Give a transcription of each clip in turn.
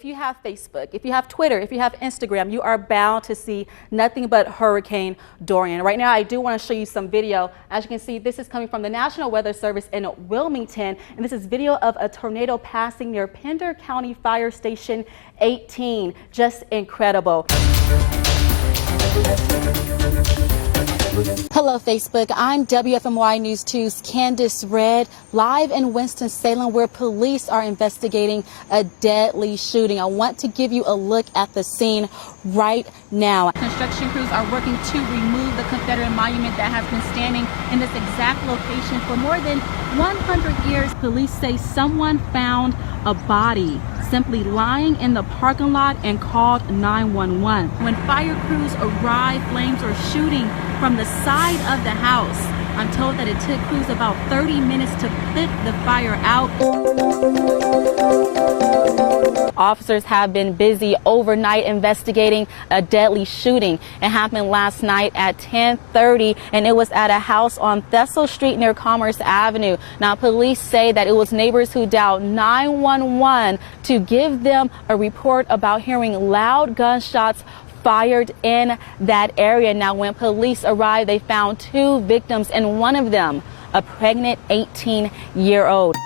if you have Facebook, if you have Twitter, if you have Instagram, you are bound to see nothing but Hurricane Dorian. Right now, I do want to show you some video. As you can see, this is coming from the National Weather Service in Wilmington, and this is video of a tornado passing near Pender County Fire Station 18. Just incredible. Hello Facebook, I'm WFMY News 2's Candace Red, live in Winston-Salem where police are investigating a deadly shooting. I want to give you a look at the scene right now. Construction crews are working to remove the Confederate monument that has been standing in this exact location for more than 100 years. Police say someone found a body simply lying in the parking lot and called 911. When fire crews arrived, flames were shooting from the side of the house. I'm told that it took crews about 30 minutes to put the fire out. Officers have been busy overnight investigating a deadly shooting. It happened last night at 10:30, and it was at a house on Thessel Street near Commerce Avenue. Now, police say that it was neighbors who dialed 911 to give them a report about hearing loud gunshots fired in that area. Now, when police arrived, they found 2 victims, and one of them, a pregnant 18-year-old.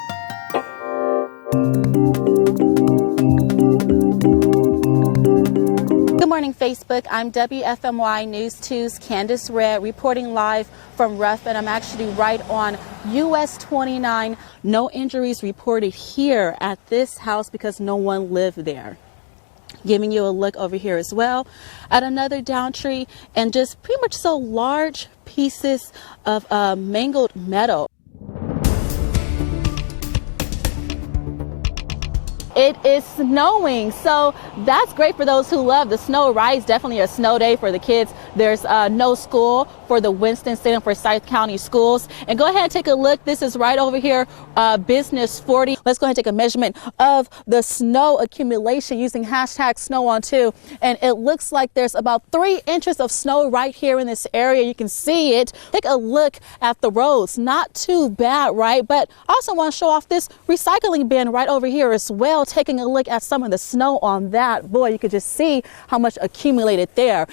Good morning, Facebook. I'm WFMY News 2's Candace Red reporting live from Ruffin. I'm actually right on US 29. No injuries reported here at this house because no one lived there. Giving you a look over here as well at another down tree and just pretty much so large pieces of mangled metal. It is snowing, so that's great for those who love the snow, right? It's definitely a snow day for the kids. There's no school for the Winston-Salem Forsyth County schools. And go ahead and take a look. This is right over here, Business 40. Let's go ahead and take a measurement of the snow accumulation using #SnowOn2. And it looks like there's about 3 inches of snow right here in this area. You can see it. Take a look at the roads. Not too bad, right? But I also want to show off this recycling bin right over here as well. Taking a look at some of the snow on that. Boy, you could just see how much accumulated there.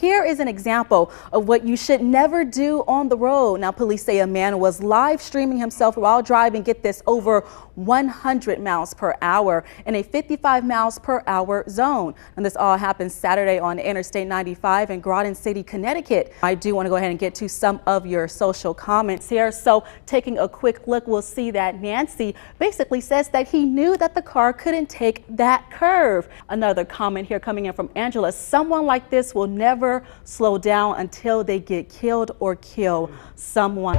Here is an example of what you should never do on the road. Now, police say a man was live streaming himself while driving, get this, over 100 miles per hour in a 55 miles per hour zone. And this all happened Saturday on Interstate 95 in Groton City, Connecticut. I do want to go ahead and get to some of your social comments here. So taking a quick look, we'll see that Nancy basically says that he knew that the car couldn't take that curve. Another comment here coming in from Angela. Someone like this will never slow down until they get killed or kill someone.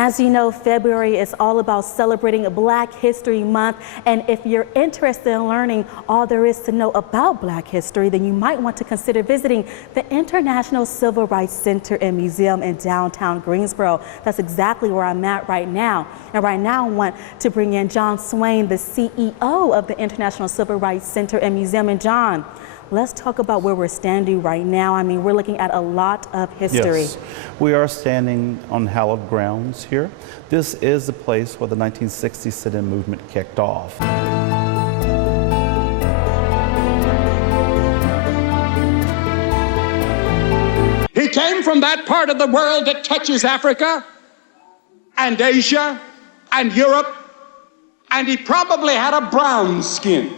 As you know, February is all about celebrating Black History Month. And if you're interested in learning all there is to know about Black history, then you might want to consider visiting the International Civil Rights Center and Museum in downtown Greensboro. That's exactly where I'm at right now. And right now I want to bring in John Swain, the CEO of the International Civil Rights Center and Museum. And John, let's talk about where we're standing right now. I mean, we're looking at a lot of history. Yes, we are standing on hallowed grounds here. This is the place where the 1960 sit-in movement kicked off. He came from that part of the world that touches Africa and Asia and Europe, and he probably had a brown skin.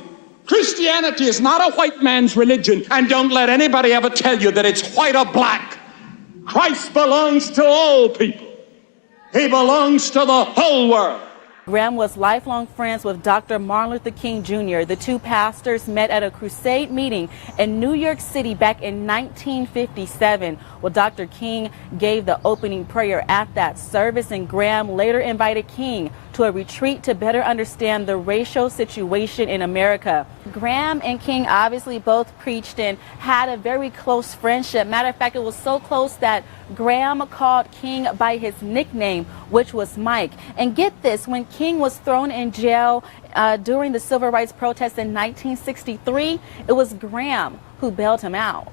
Christianity is not a white man's religion, and don't let anybody ever tell you that it's white or black. Christ belongs to all people. He belongs to the whole world. Graham was lifelong friends with Dr. Martin Luther King Jr. The two pastors met at a crusade meeting in New York City back in 1957. Well, Dr. King gave the opening prayer at that service, and Graham later invited King to a retreat to better understand the racial situation in America. Graham and King obviously both preached and had a very close friendship. Matter of fact, it was so close that Graham called King by his nickname, which was Mike. And get this, when King was thrown in jail during the civil rights protests in 1963, it was Graham who bailed him out.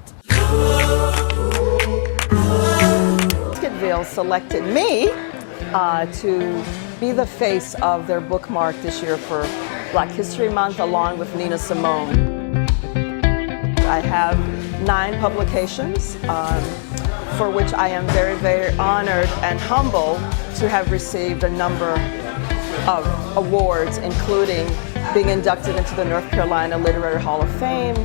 Basketball selected me to be the face of their bookmark this year for Black History Month, along with Nina Simone. I have 9 publications, for which I am very, very honored and humble to have received a number of awards, including being inducted into the North Carolina Literary Hall of Fame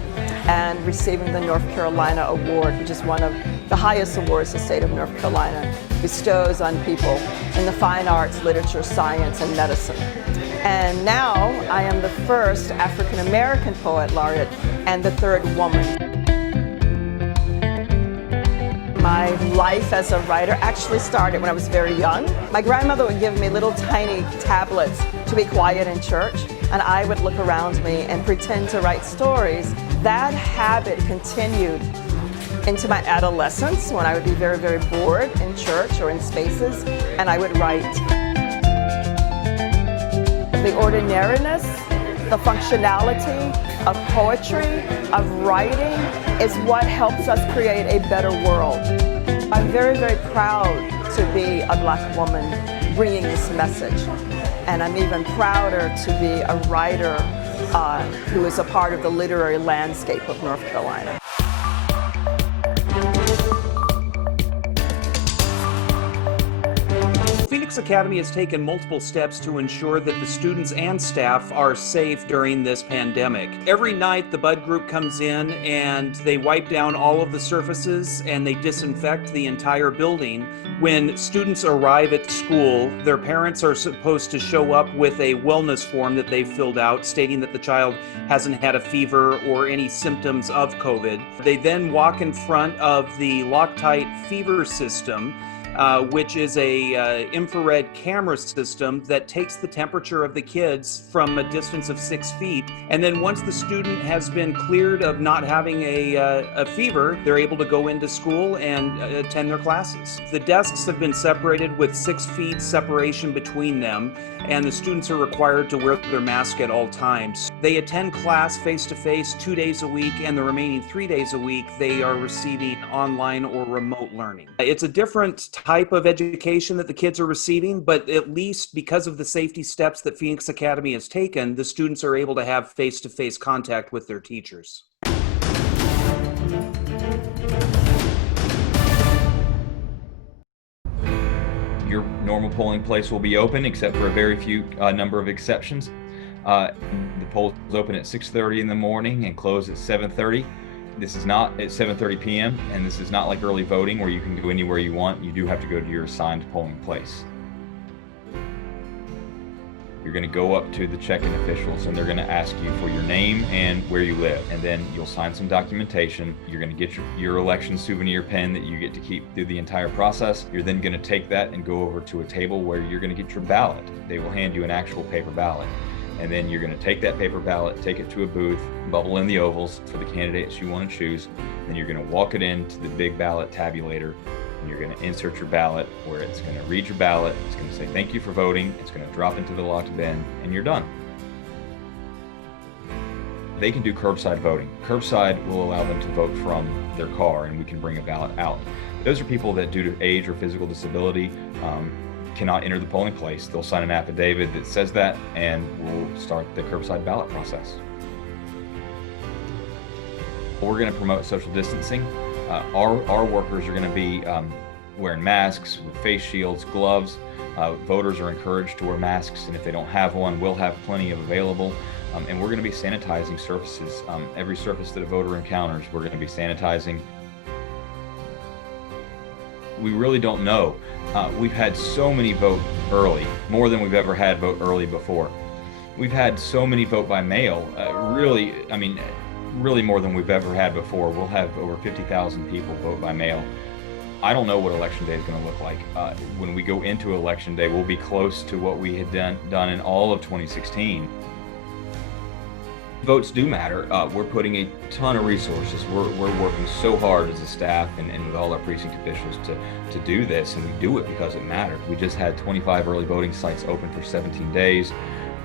and receiving the North Carolina Award, which is one of the highest awards the state of North Carolina bestows on people in the fine arts, literature, science, and medicine. And now I am the first African American poet laureate and the 3rd woman. My life as a writer actually started when I was very young. My grandmother would give me little tiny tablets to be quiet in church, and I would look around me and pretend to write stories. That habit continued into my adolescence when I would be very, very bored in church or in spaces, and I would write. The ordinariness, the functionality of poetry, of writing, is what helps us create a better world. I'm very, very proud to be a Black woman bringing this message. And I'm even prouder to be a writer who is a part of the literary landscape of North Carolina. Phoenix Academy has taken multiple steps to ensure that the students and staff are safe during this pandemic. Every night the Bud Group comes in and they wipe down all of the surfaces and they disinfect the entire building. When students arrive at school, their parents are supposed to show up with a wellness form that they've filled out stating that the child hasn't had a fever or any symptoms of COVID. They then walk in front of the Loctite fever system, which is a infrared camera system that takes the temperature of the kids from a distance of 6 feet. And then once the student has been cleared of not having a fever, they're able to go into school and attend their classes. The desks have been separated with 6 feet separation between them, and the students are required to wear their mask at all times. They attend class face-to-face 2 days a week, and the remaining 3 days a week they are receiving online or remote learning. It's a different type of education that the kids are receiving, but at least because of the safety steps that Phoenix Academy has taken, the students are able to have face-to-face contact with their teachers. Your normal polling place will be open, except for a very few number of exceptions. The polls open at 6:30 in the morning and close at 7:30. This is not at 7:30 p.m. and this is not like early voting where you can go anywhere you want. You do have to go to your assigned polling place. You're going to go up to the check-in officials and they're going to ask you for your name and where you live, and then you'll sign some documentation. You're going to get your election souvenir pen that you get to keep through the entire process. You're then going to take that and go over to a table where you're going to get your ballot. They will hand you an actual paper ballot, and then you're going to take that paper ballot, take it to a booth, bubble in the ovals for the candidates you want to choose, then you're going to walk it into the big ballot tabulator. And you're going to insert your ballot where it's going to read your ballot. It's going to say thank you for voting. It's going to drop into the locked bin, and you're done. They can do curbside voting. Curbside will allow them to vote from their car, and we can bring a ballot out. Those are people that, due to age or physical disability, cannot enter the polling place. They'll sign an affidavit that says that, and we'll start the curbside ballot process. We're going to promote social distancing. Our workers are going to be wearing masks, with face shields, gloves. Voters are encouraged to wear masks, and if they don't have one, we'll have plenty of available. And we're going to be sanitizing surfaces. Every surface that a voter encounters, we're going to be sanitizing. We really don't know. We've had so many vote early, more than we've ever had vote early before. We've had so many vote by mail, really more than we've ever had before. We'll have over 50,000 people vote by mail. I don't know what election day is going to look like. When we go into election day, we'll be close to what we had done in all of 2016. Votes do matter. We're putting a ton of resources. We're working so hard as a staff and with all our precinct officials to do this, and we do it because it matters. We just had 25 early voting sites open for 17 days.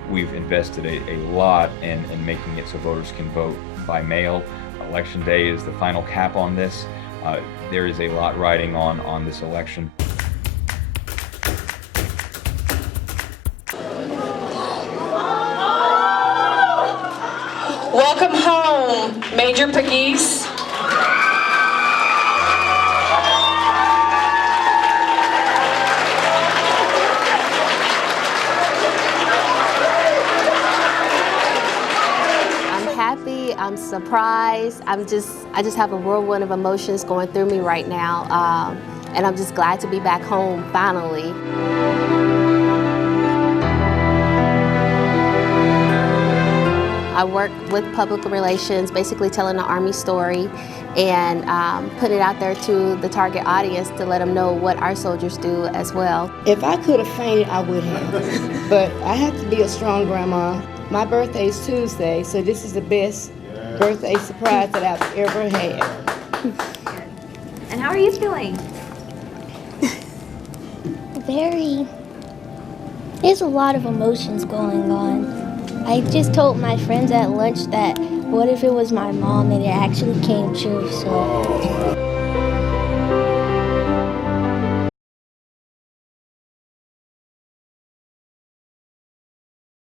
We've invested a lot in making it so voters can vote by mail. Election Day is the final cap on this. There is a lot riding on this election. Welcome home, Major Pegues. I'm happy, I'm surprised, I just have a whirlwind of emotions going through me right now, and I'm just glad to be back home finally. I work with public relations, basically telling the Army story and put it out there to the target audience to let them know what our soldiers do as well. If I could have fainted, I would have. But I have to be a strong grandma. My birthday is Tuesday, so this is the best birthday surprise that I've ever had. And how are you feeling? There's a lot of emotions going on. I just told my friends at lunch that what if it was my mom and it actually came true, so